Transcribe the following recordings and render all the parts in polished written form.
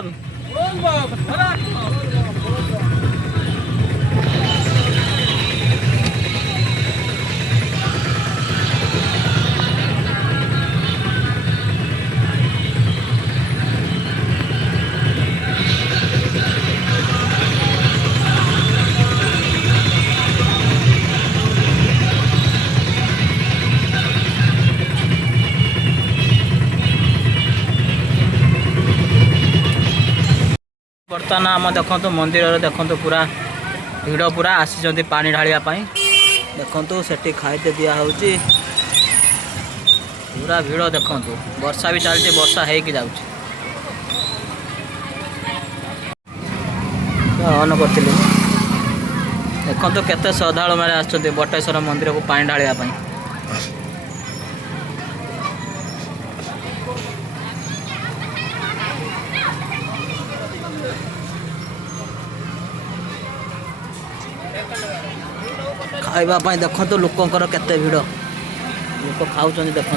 बम। बर्तमान आम देखो मंदिर देखो पूरा भिड़ पूरा आसी पानी ढालिया देखु से खाईते दिहूँ पूरा भिड़ देखु वर्षा भी चलती वर्षा होगी जाऊँ ऑन करी देखो केते श्रद्धा मैंने आसुँच बटेश्वर मंदिर को पानी ढालिया खाइबा देखो लोकंर केते भिड़ लोक खाऊ देखो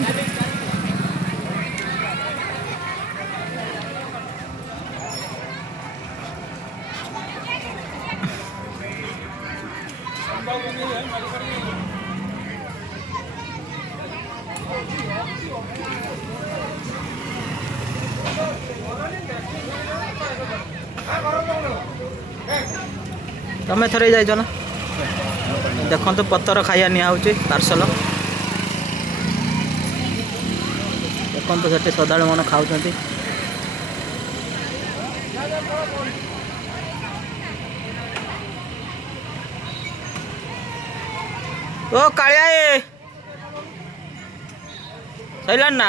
तमें थरे जाइज ना देखो तो पत्थर खाइया निआउची पार्सल देखो तो से श्रद्धा मन खाऊ ओ कालिया सैलान ना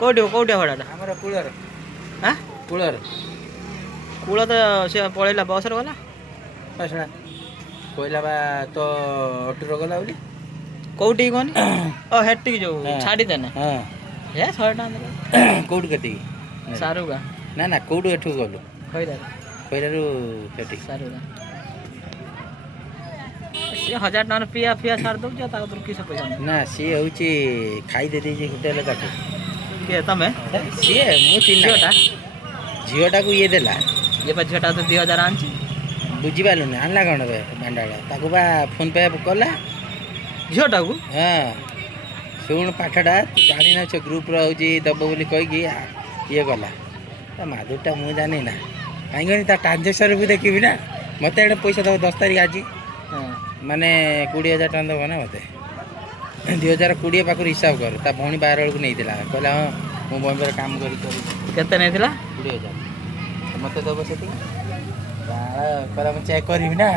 कौटी कौटी भड़ाटा आमर कूलर हाँ कूलर कूल तो सी पलैला बस रे गला कहला बा तो अटोर गला बोली कौटी कहनी ओ हेटी जो छाड़ी देने हाँ हे 100 टका कौट कति सारुगा ना ना कौट एठू गलु खैरा खैरारू हेटी सारुगा सी 1000 टका पिया पिया सार दो जा ता तो किस पैसा ना सी होची खाई दे दी होटल ताको के तमे सी मु चिन्हटा झीटा को ये देला ये पा झीटा तो 2000 आंची बुझी पालु ना आनला कौन बे बांडाड़ा ताको बा फोन पे कला झीटा को हाँ शुण पाठटा जानी ना ग्रुप रोची दब बोली कहीकि ये गला माधुरटा मुझे जानी ना कहीं ट्रांजेक्शन भी देखी ना मत एडे पैसा दब 10 तारीख आज माने 20,000 टका दब ना मत 2020 पाखर हिसाब कर ता भौणी 12 बेलू नहीं कहला हाँ मु बम्बे काम केते नहीं 20,000 मत दब से कहला मैं चेक करी ना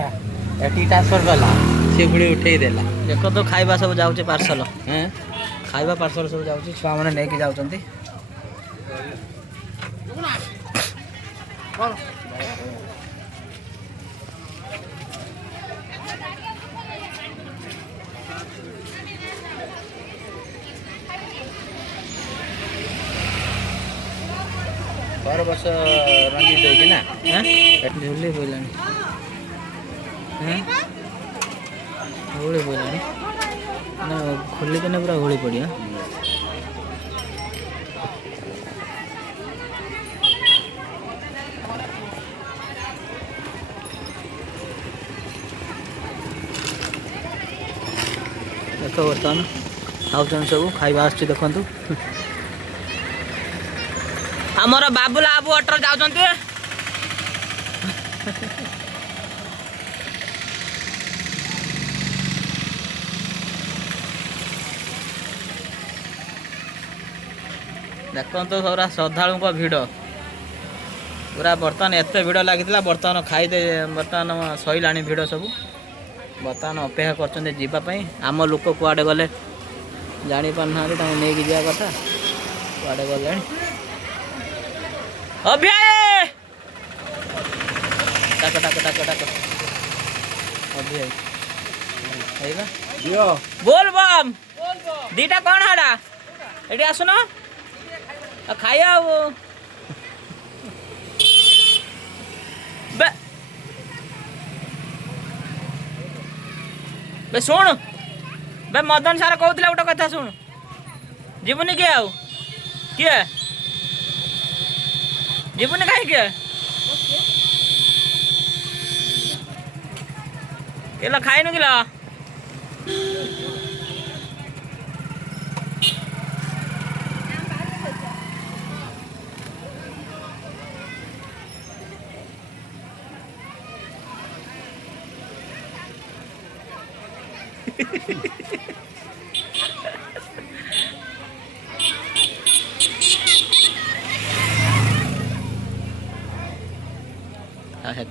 एटी ट्रांसफर कला सी पुणी उठे देला देखो तो खाइबा सब जाऊँ पार्सल हाँ खाइबा पार्सल सब जाऊँ छुआ मैंने नहीं जाऊँ बार वर्ष रंजित होगी ना झुली बोलानी होली बोलानी ना खोली के पूरा होली पड़िया देख बर्तमान खाऊन सब खाइबा आस देखु आमर बाबुला बाबू अटर जाऊँ देखो तो पूरा श्रद्धालु भिड़ पूरा बर्तमान एत भिड़ लगी बर्तमान खाईदे बर्तमान सैला भिड़ सब बर्तमान अपेक्षा करवाई आम लोक कुआडे गले जापार ना नहीं जा कथा कुआडे गले अभियाय टाक टाक टाक टाक अभियाय बोल बम दीटा कौन हाड़ा ये आसुन खाया बे शुण बे मदन सार कहते गोटे कथा शुण जीवनी किए आउ किए जीवन खाई के केला खाई न किला अच्छा